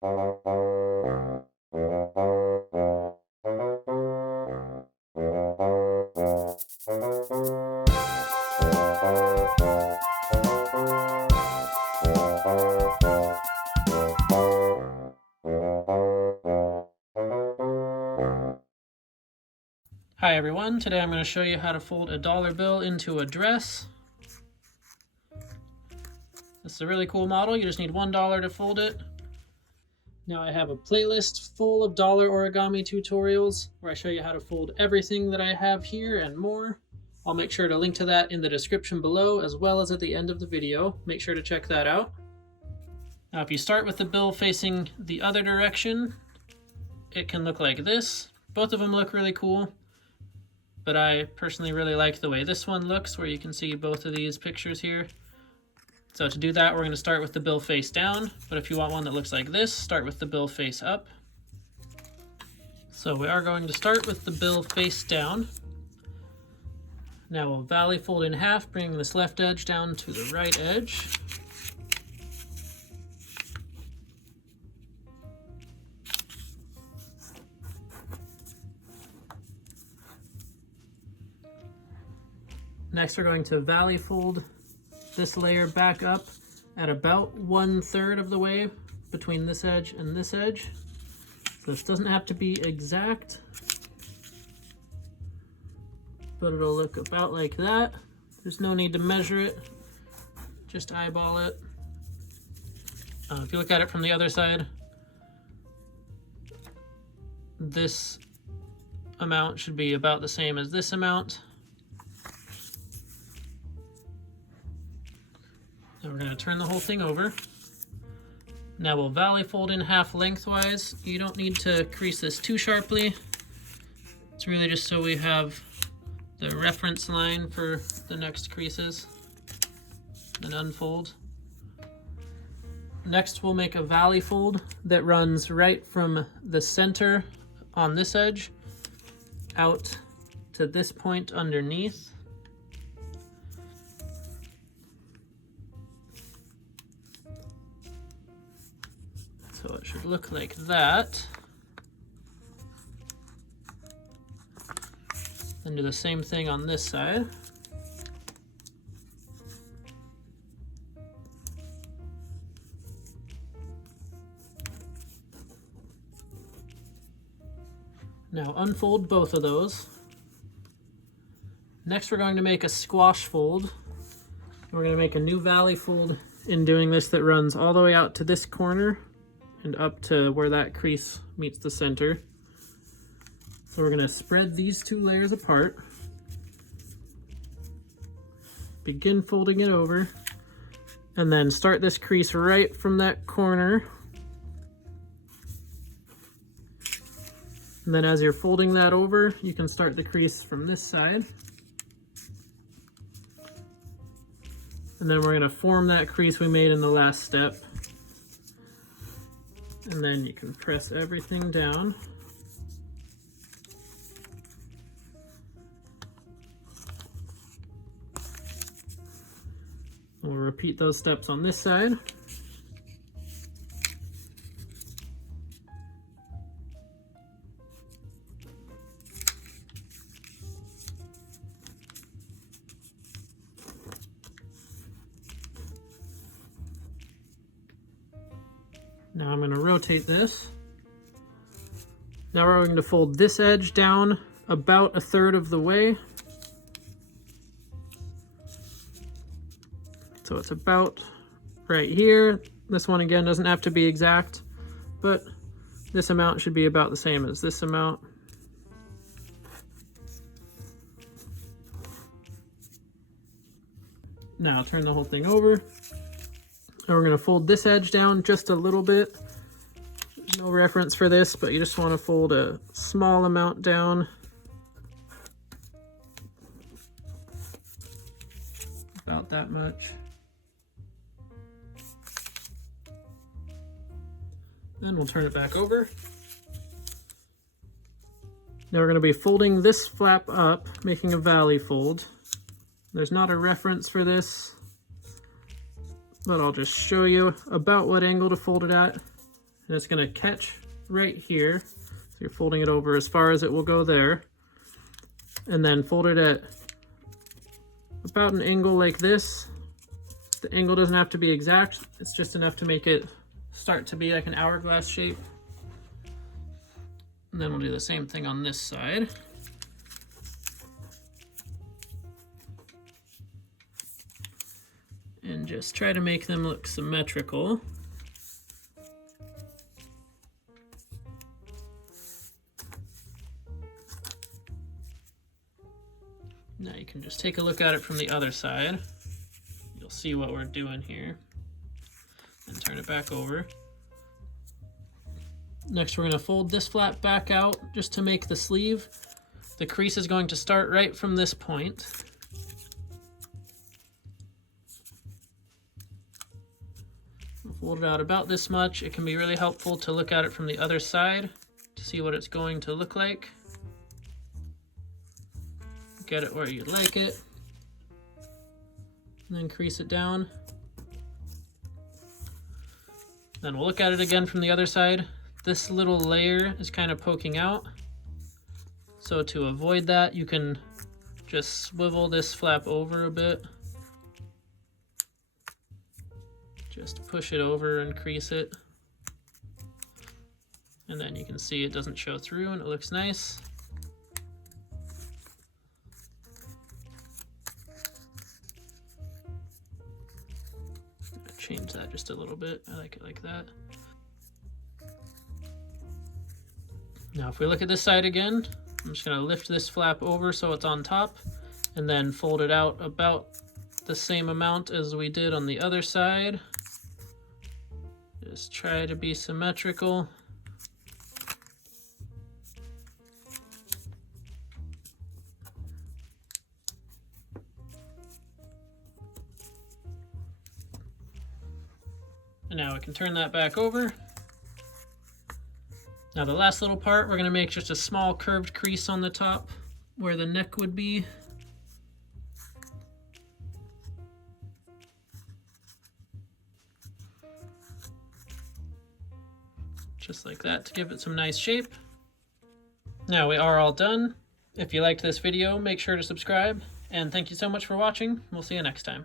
Hi everyone, today I'm going to show you how to fold a dollar bill into a dress. This is a really cool model, you just need $1 to fold it. Now I have a playlist full of dollar origami tutorials where I show you how to fold everything that I have here and more. I'll make sure to link to that in the description below as well as at the end of the video. Make sure to check that out. Now if you start with the bill facing the other direction, it can look like this. Both of them look really cool, but I personally really like the way this one looks, where you can see both of these pictures here. So to do that, we're going to start with the bill face down, but if you want one that looks like this, start with the bill face up. So we are going to start with the bill face down. Now we'll valley fold in half, bringing this left edge down to the right edge. Next, we're going to valley fold this layer back up at about 1/3 of the way between this edge and this edge. So this doesn't have to be exact, but it'll look about like that. There's no need to measure it, just eyeball it. If you look at it from the other side, this amount should be about the same as this amount. Now we're going to turn the whole thing over. Now we'll valley fold in half lengthwise. You don't need to crease this too sharply. It's really just so we have the reference line for the next creases. Then unfold. Next we'll make a valley fold that runs right from the center on this edge out to this point underneath. So it should look like that. Then do the same thing on this side. Now unfold both of those. Next we're going to make a squash fold. We're going to make a new valley fold in doing this that runs all the way out to this corner and up to where that crease meets the center. So we're going to spread these two layers apart, begin folding it over, and then start this crease right from that corner. And then as you're folding that over, you can start the crease from this side. And then we're going to form that crease we made in the last step. And then you can press everything down. We'll repeat those steps on this side. Now I'm going to rotate this. Now we're going to fold this edge down about 1/3 of the way. So it's about right here. This one again doesn't have to be exact, but this amount should be about the same as this amount. Now turn the whole thing over. And we're going to fold this edge down just a little bit. There's no reference for this, but you just want to fold a small amount down. About that much. Then we'll turn it back over. Now we're going to be folding this flap up, making a valley fold. There's not a reference for this, but I'll just show you about what angle to fold it at, and it's going to catch right here. So you're folding it over as far as it will go there, and then fold it at about an angle like this. The angle doesn't have to be exact, it's just enough to make it start to be like an hourglass shape. And then we'll do the same thing on this side. And just try to make them look symmetrical. Now you can just take a look at it from the other side. You'll see what we're doing here. And turn it back over. Next, we're going to fold this flap back out just to make the sleeve. The crease is going to start right from this point. Fold it out about this much. It can be really helpful to look at it from the other side to see what it's going to look like. Get it where you'd like it. And then crease it down. Then we'll look at it again from the other side. This little layer is kind of poking out. So to avoid that, you can just swivel this flap over a bit. Just push it over and crease it. And then you can see it doesn't show through and it looks nice. Change that just a little bit. I like it like that. Now if we look at this side again, I'm just going to lift this flap over so it's on top and then fold it out about the same amount as we did on the other side. Just try to be symmetrical. And now we can turn that back over. Now the last little part, we're going to make just a small curved crease on the top where the neck would be. Just like that to give it some nice shape. Now we are all done. If you liked this video, make sure to subscribe. And thank you so much for watching. We'll see you next time.